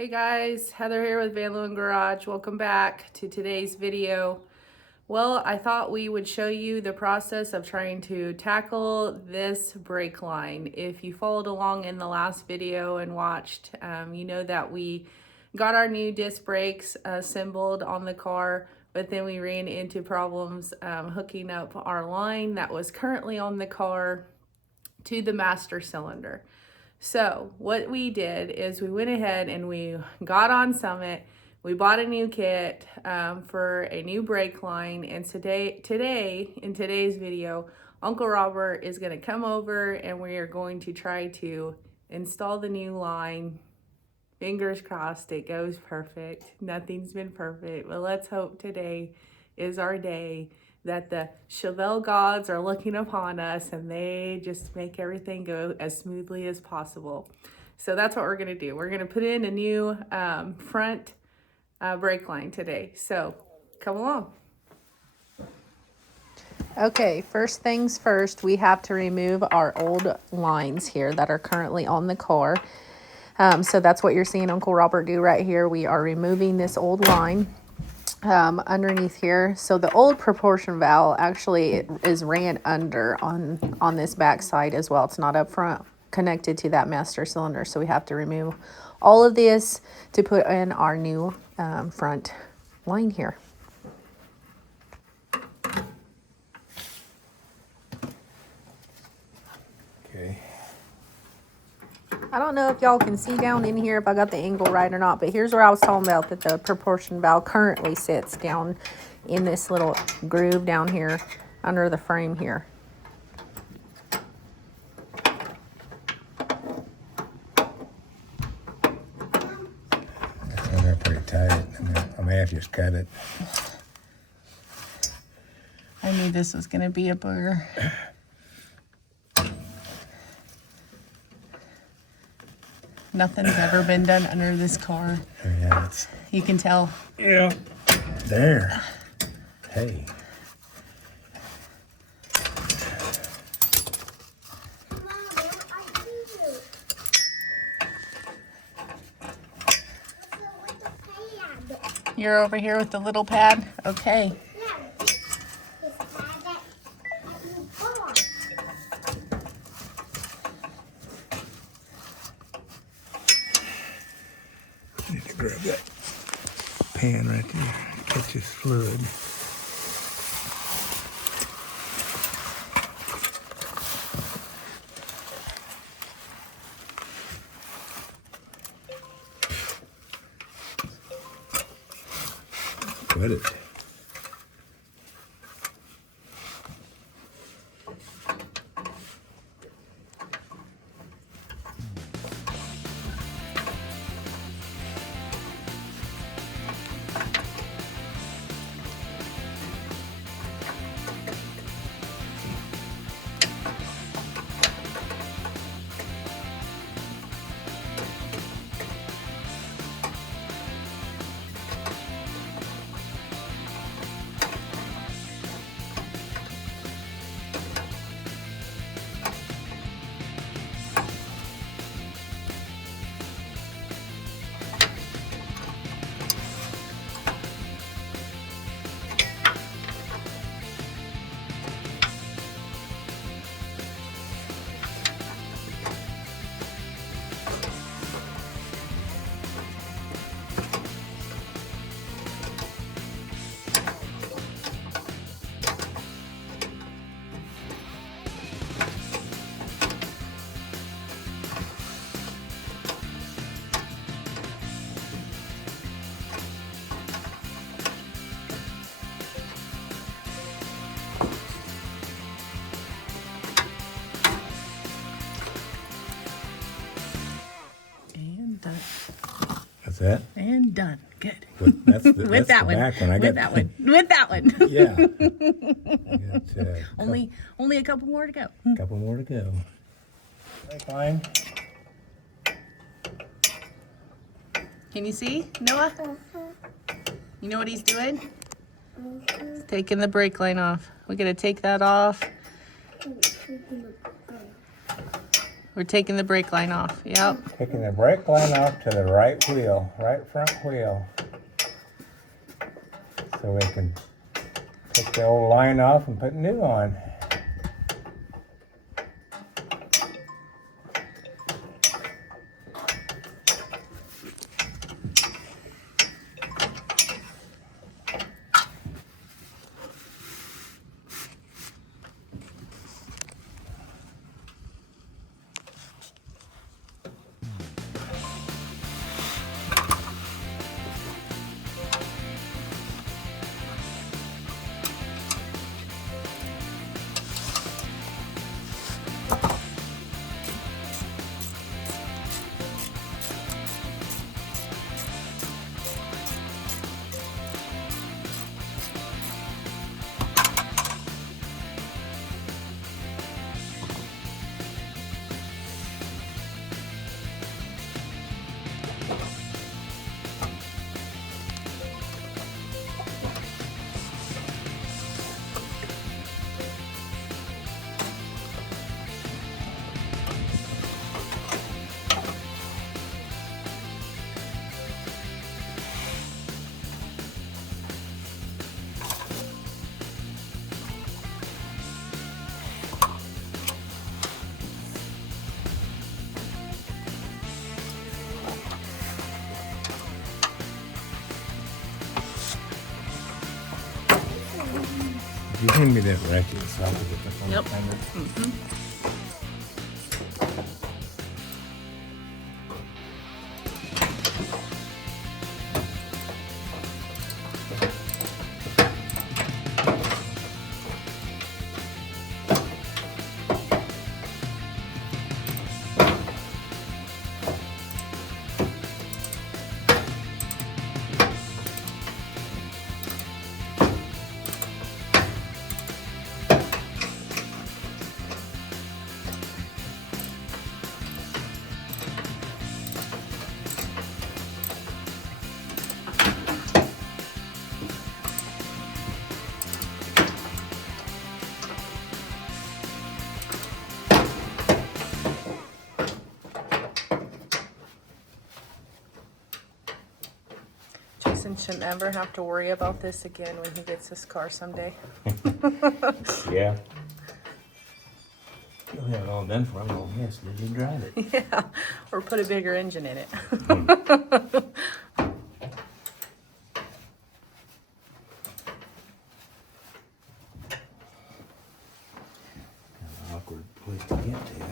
Hey guys, Heather here with Van Leeuwen Garage. Welcome back to today's video. Well, I thought we would show you the process of trying to tackle this brake line. If you followed along in the last video and watched, you know that we got our new disc brakes assembled on the car, but then we ran into problems hooking up our line that was currently on the car to the master cylinder. So what we did is we went ahead and we got on Summit. We bought a new kit for a new brake line, and today in today's video, Uncle Robert is going to come over and we are going to try to install the new line. Fingers crossed it goes perfect. Nothing's been perfect, but let's hope today is our day that the Chevelle gods are looking upon us and they just make everything go as smoothly as possible. So that's what we're gonna do. We're gonna put in a new front brake line today. So come along. Okay, first things first, we have to remove our old lines here that are currently on the car. So that's what you're seeing Uncle Robert do right here. We are removing this old line underneath here. So the old proportion valve actually is ran under on this back side as well. It's not up front connected to that master cylinder. So we have to remove all of this to put in our new front line here. Okay. I don't know if y'all can see down in here if I got the angle right or not, but here's where I was talking about that the proportion valve currently sits down in this little groove down here under the frame here. They're pretty tight. I may have to just cut it. I knew this was going to be a booger. Nothing's ever been done under this car. Yeah, You can tell. Yeah. There. Hey. You're over here with the little pad? Okay. I need to grab that pan right there. Catch this fluid. Put it. And done. That's that? And done. Good. That's the, With that's that the one. back one. I With got that one. With that one. Yeah. I got, Only a couple more to go. couple more to go. Brake line. Can you see, Noah? You know what he's doing? He's taking the brake line off. We're gonna take that off. We're taking the brake line off. Yep. Taking the brake line off to the right wheel, right front wheel. So we can take the old line off and put new on. You hand me that racket so I can get the phone. Yep. Jason shouldn't ever have to worry about this again when he gets his car someday. Yeah. You'll have it all done for him. Oh, yes, did you drive it? Yeah, or put a bigger engine in it. An awkward place to get to.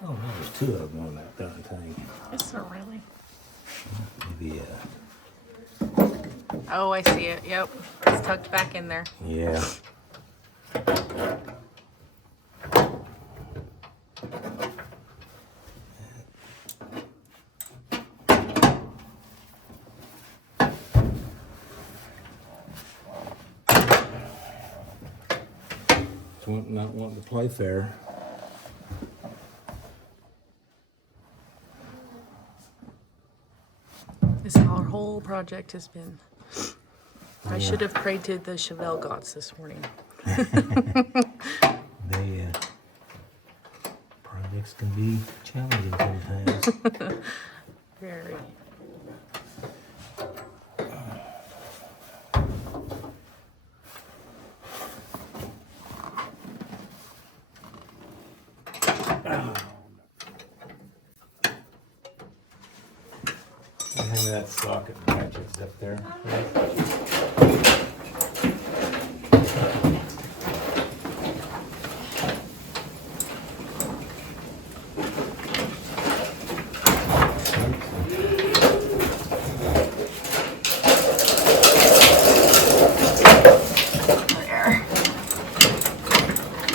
Oh, there's two of them on that darn thing. It's not really. Maybe, Oh, I see it. Yep. It's tucked back in there. yeah. Not wanting to play fair. This our whole project has been. I should have prayed to the Chevelle gods this morning. They project Projects can be challenging sometimes. Very. Hang that socket ratchets up there. There.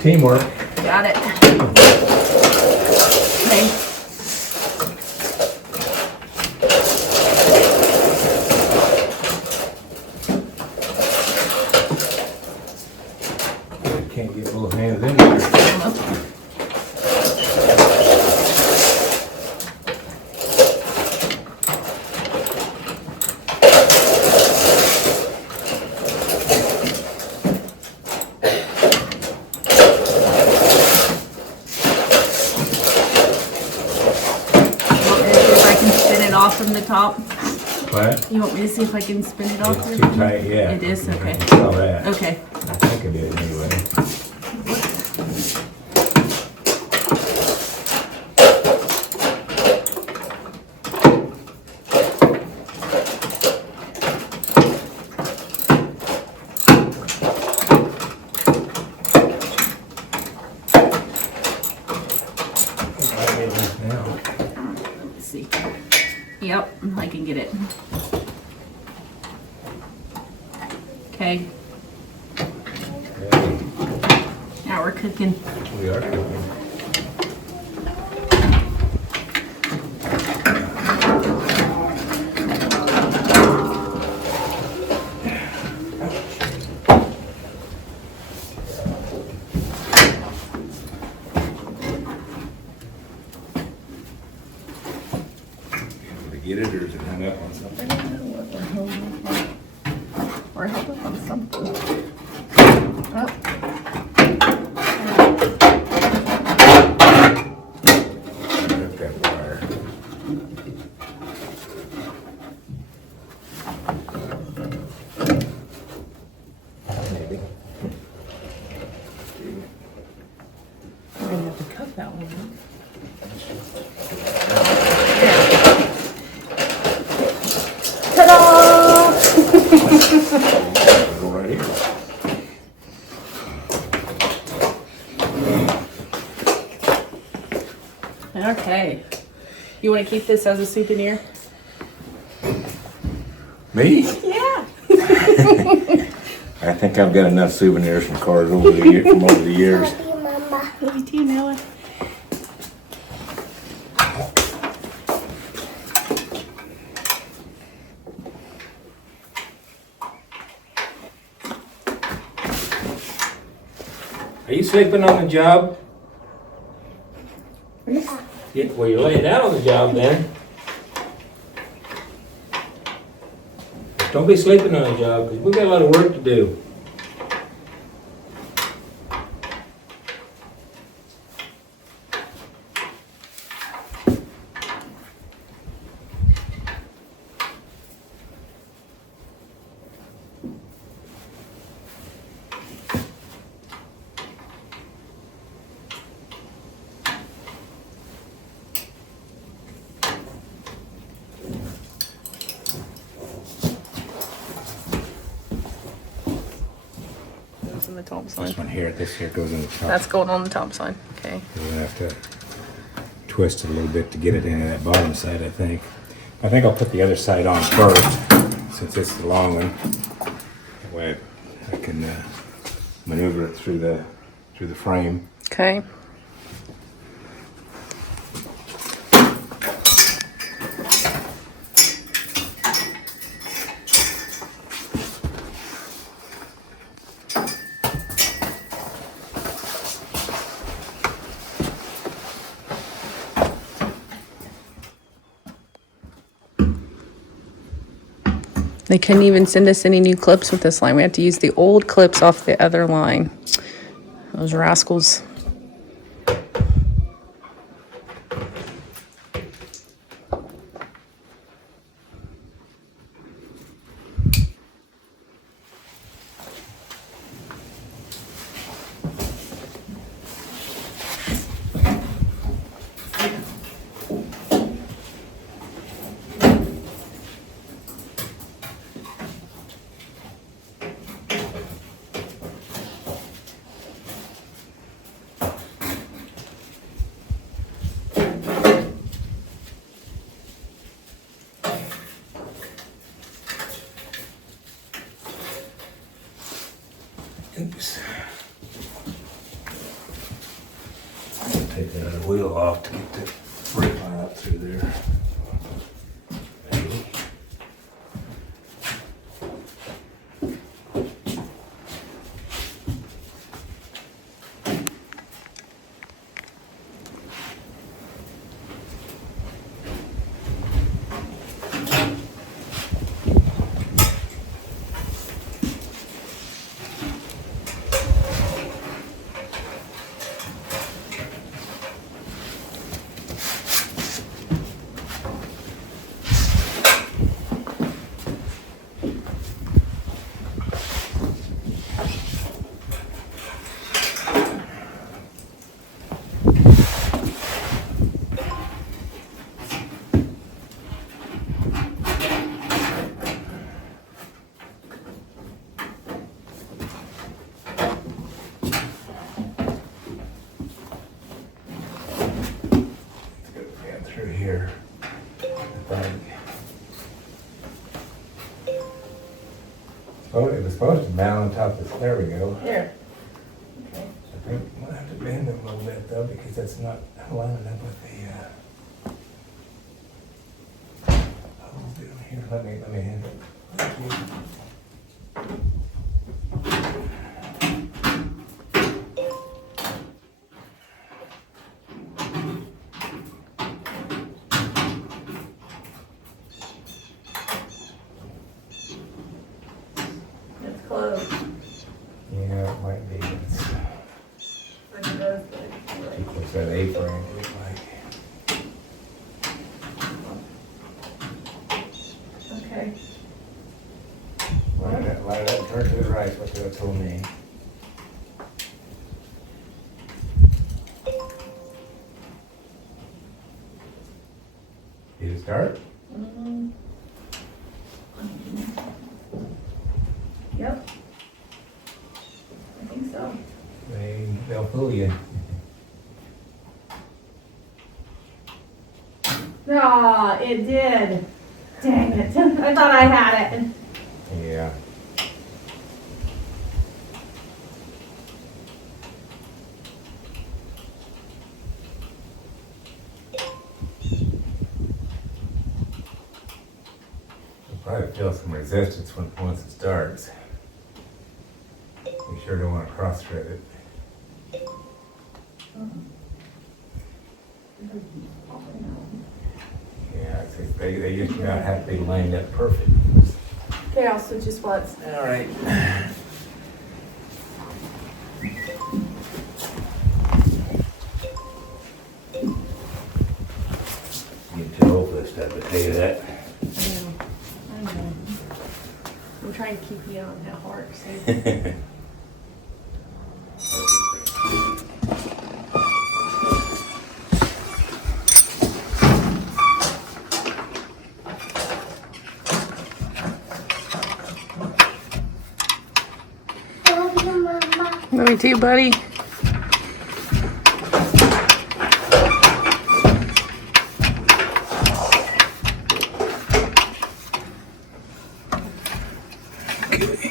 Teamwork. Got it. Okay. Can't get both hands in there. If I can spin it off from the top. What? You want me to see if I can spin it off It's there? too tight, yeah. It is? Okay. I saw that. Okay. I think it is anyway. Now. Let's see. Yep, I can get it. Okay. Okay. Now we're cooking. We are cooking. Get it, or is it hung up on something? Or held up on something. Oh. Hook that wire. Maybe. We're gonna have to cut that one. Ta-da! Go right here. Okay. You want to keep this as a souvenir? Me? Yeah. I think I've got enough souvenirs from cars over the from over the years. You do, Noah. Are you sleeping on the job? Yeah, well, you're laying down on the job then. Don't be sleeping on the job, because we've got a lot of work to do. Goes in the top side. This one here, this here goes in the top. That's going on the top side. Okay. We're gonna have to twist it a little bit to get it into that bottom side, I think. I think I'll put the other side on first, since it's the long one. That way I can maneuver it through the frame. Okay. They couldn't even send us any new clips with this line. We had to use the old clips off the other line. Those rascals. juice. Take that other wheel off to get the brake line up through there. Maybe. Through here, I think. Oh, it was supposed to mount on top of this. There we go. Here. Okay. I think we'll have to bend it a little bit though, because that's not lining up with the hole down here. Let me handle it. Thank you. It's closed. Yeah, it might be. It's Like it does, but it's like- what's that A-frame look like? Okay. Line it up, turn to the right, what they told me. Did it start? Mhm. Yep. I think so. They'll fool you. Ah, it did. Dang it. I thought I had it. Yeah. You'll probably feel some resistance once it starts. You sure don't want to cross-thread it. Yeah, they just about have to be lined up perfect. Okay, I'll switch your spots. All right. You too old for this stuff, I tell you that. I know. I'm trying to keep you on that heart. See? Love you too, buddy. Okay.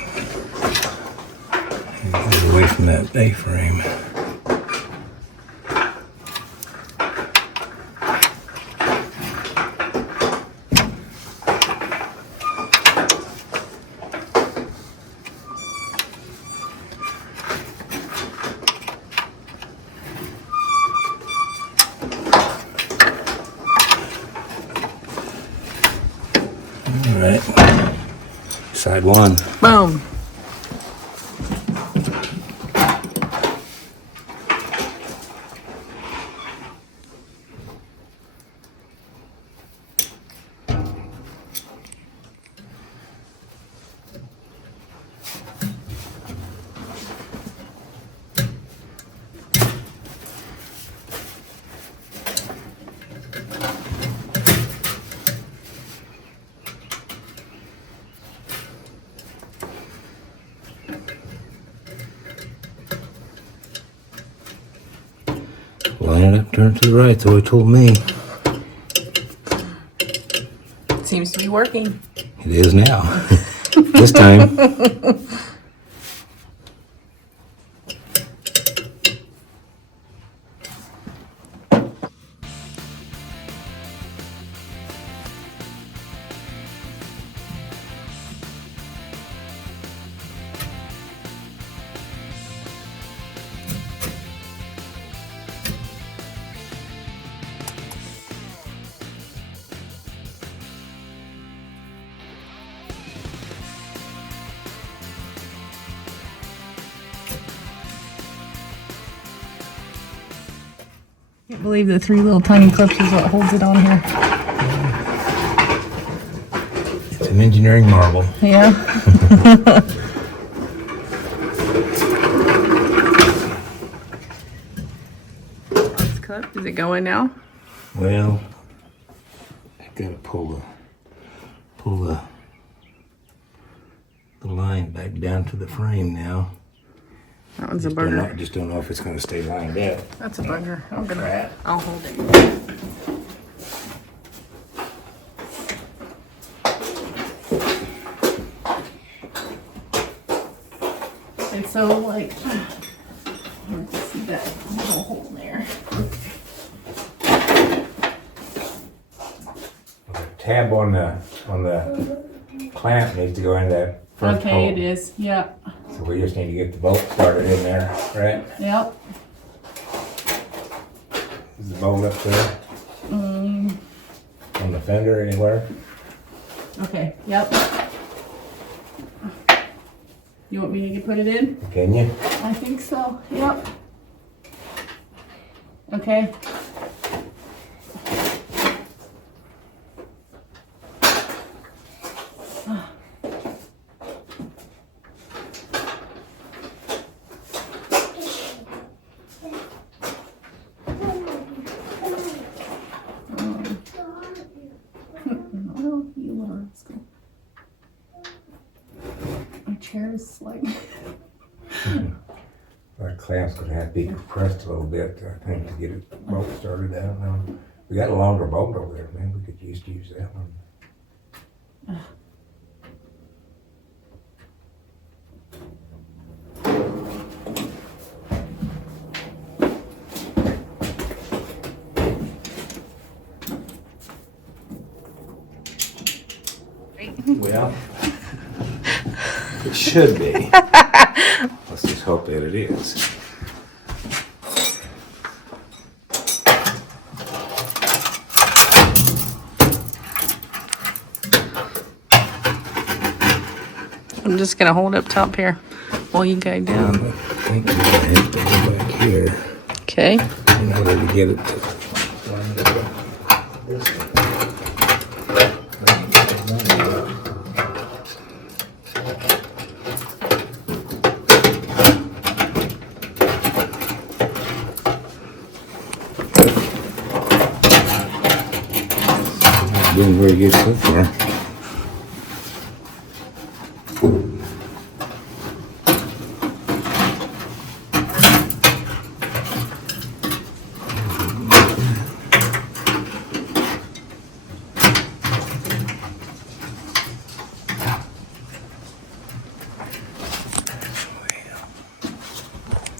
Get away from that A-frame. All right. Side one. Boom. Line it up, turn to the right, so he told me. Seems to be working. It is now. This time. Can't believe the 3 little tiny clips is what holds it on here. It's an engineering marvel. Yeah. It's clipped. Is it going now? Well, I gotta pull the line back down to the frame now. That one's a burger. Just don't know if it's gonna stay lined up. That's a burger. I'll hold it. It's so like, let's see that little hole there. The tab on the clamp needs to go in that first hole. Okay, it is. Yeah. So we just need to get the bolt started in there, right? Yep. Is the bolt up there? On the fender anywhere? Okay. Yep. You want me to put it in? Can you? I think so. Yep. Okay. My chair is like. Our clamp's gonna have to be compressed a little bit, I think, to get it bolt started out. We got a longer bolt over there, man. We could just use that one. Well, it should be. Let's just hope that it is. I'm just gonna hold up top here while you go down. I think we're gonna have to go back here Okay. in order to get it to line it up. This one. Doing very good so far.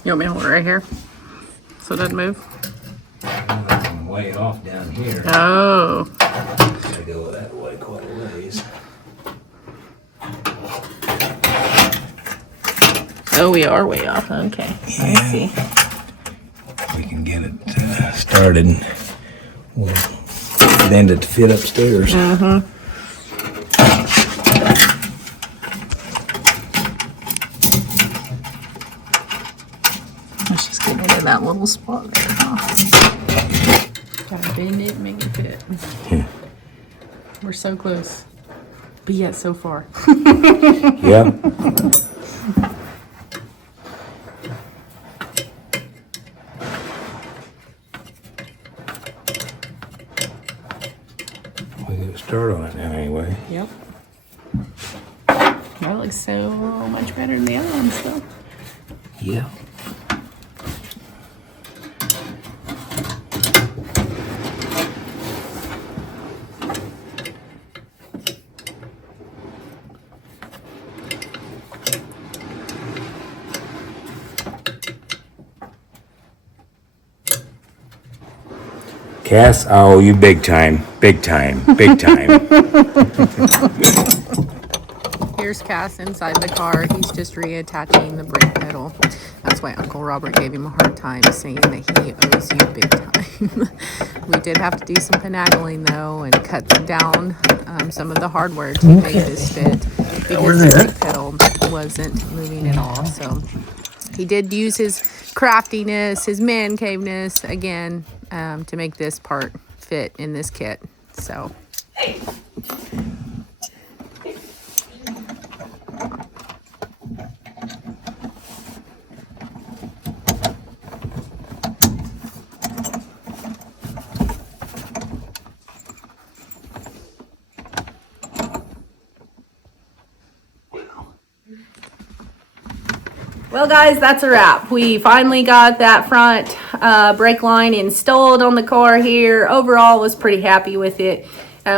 You want me to hold it right here so it doesn't move? I'm way off down here. Oh. I go that way quite a ways. Oh, we are way off. Okay. I see. We can get it started. We'll bend it to fit upstairs. Let's just get rid of that little spot there, huh? Gotta bend it and make it fit. We're so close, but yet so far. Yeah. We get a start on it now anyway. Yep. That looks so much better than the other one still. Yeah. Cass, I owe you big time, big time, big time. Here's Cass inside the car. He's just reattaching the brake pedal. That's why Uncle Robert gave him a hard time, saying that he owes you big time. We did have to do some finagling though and cut down some of the hardware to make this fit because the brake pedal wasn't moving at all. So he did use his craftiness, his man caveness again. to make this part fit in this kit. So. Well, guys, that's a wrap. We finally got that front brake line installed on the car here. Overall, was pretty happy with it.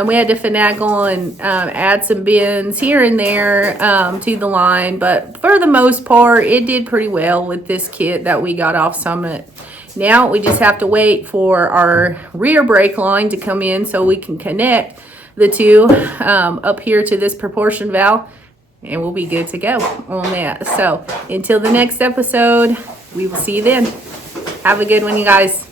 We had to finagle and add some bends here and there to the line, but for the most part, it did pretty well with this kit that we got off Summit. Now we just have to wait for our rear brake line to come in so we can connect the two up here to this proportion valve, and we'll be good to go on that. So until the next episode, we will see you then. Have a good one, you guys.